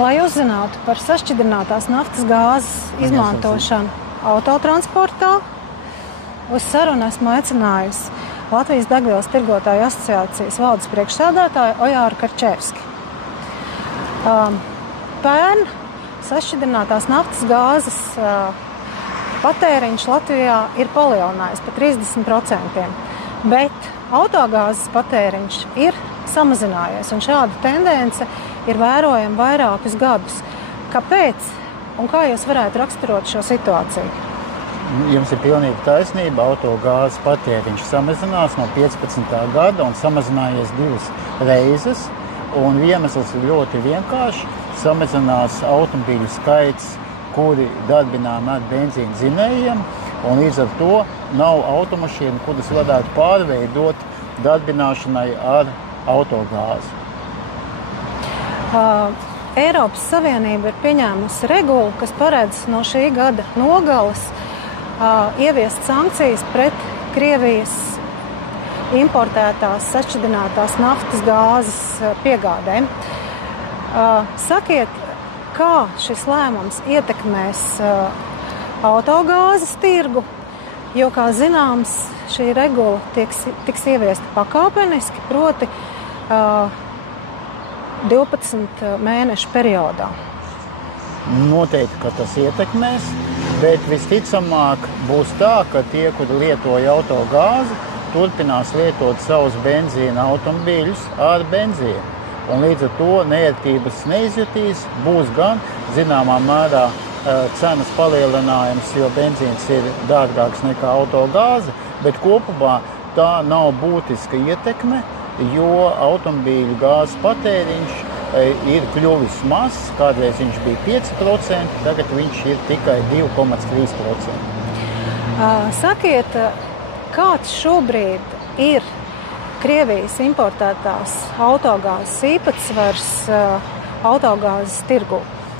Lai uzzinātu par sašķidrinātās naftas gāzes izmantošanu autotransportā, uz sarunu esmu aicinājusi Latvijas degvielas tirgotāju asociācijas valdes priekšsēdētāju Ojāru Karčevski. Pērn sašķidrinātās naftas gāzes patēriņš Latvijā ir palielinājies par 30%, bet autogāzes patēriņš ir samazinājies, un šāda tendence ir vērojama vairākus gadus. Kāpēc un kā jūs varētu raksturot šo situāciju? Jums ir pilnīgi taisnība, autogāzes patēriņš samazinās no 15. gada un samazinājies 2 reizes. Un iemesls ir ļoti vienkārši. Samazinās automobīļu skaits, kuri darbinām ar benzīna dzinējiem, un līdz ar to nav automašīnu, kuras varētu pārveidot darbināšanai ar autogāzi. Eiropas Savienība ir pieņēmusi regulu, kas paredz no šī gada nogales ieviest sankcijas pret Krievijas importētās sašķidrinātās naftas gāzes piegādēm. Sakiet, kā šis lēmums ietekmēs autogāzes tirgu, jo, kā zināms, šī regula tiks ieviesta pakāpeniski, proti 12 mēnešu periodā. Noteikti, ka tas ietekmēs, bet visticamāk būs tā, ka tie, kuri lietoja autogāzi, turpinās lietot savus benzīna automobīļus ar benzīnu. Un līdz ar to neērtības neizjutīs, būs gan zināmā mērā cenas palielinājums, jo benzīns ir dārgāks nekā autogāze, bet kopumā tā nav būtiska ietekme, jo automobīļu gāzes patēriņš ir kļuvis mazs, kādreiz viņš bija 5%, tagad viņš ir tikai 2,3%. Sakiet, kāds šobrīd ir Krievijas importētās autogāzes īpatsvars autogāzes tirgu?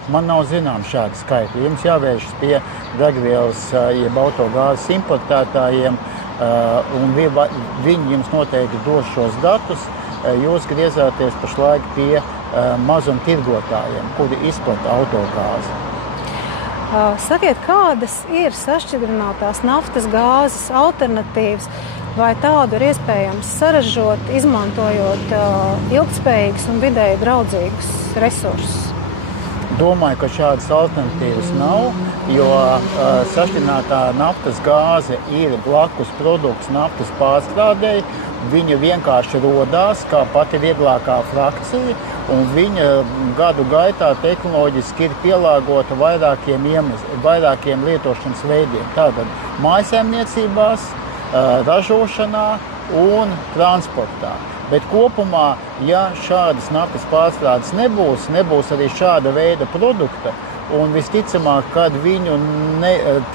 Man nav zināms šādi skaitļi. Jums jāvēršas pie degvielas jeb autogāzes importētājiem, un viņi jums noteikti dos šos datus. Jūs griezāties pašlaik pie mazumtirgotājiem, kuri izplata autogāzi. Sakiet, kādas ir sašķidrinātās naftas gāzes alternatīvas, vai tādu ir iespējams saražot, izmantojot ilgtspējīgus un vidēji draudzīgus resursus? Domāju, ka šādas alternatīvas nav, jo sašķidrinātā naftas gāze ir blakus produkts naftas pārstrādei. Viņa vienkārši rodās kā pati vieglākā frakcija, un viņa gadu gaitā tehnoloģiski ir pielāgota vairākiem lietošanas veidiem. Tātad mājsaimniecībās, ražošanā un transportā. Bet kopumā, ja šādas naftas pārstrādes nebūs arī šāda veida produkta, un visticamāk, kad viņu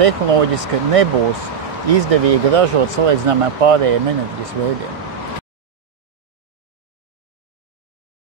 tehnoloģiski nebūs izdevīgi ražot salīdzinājumā pārējiem enerģijas veidiem.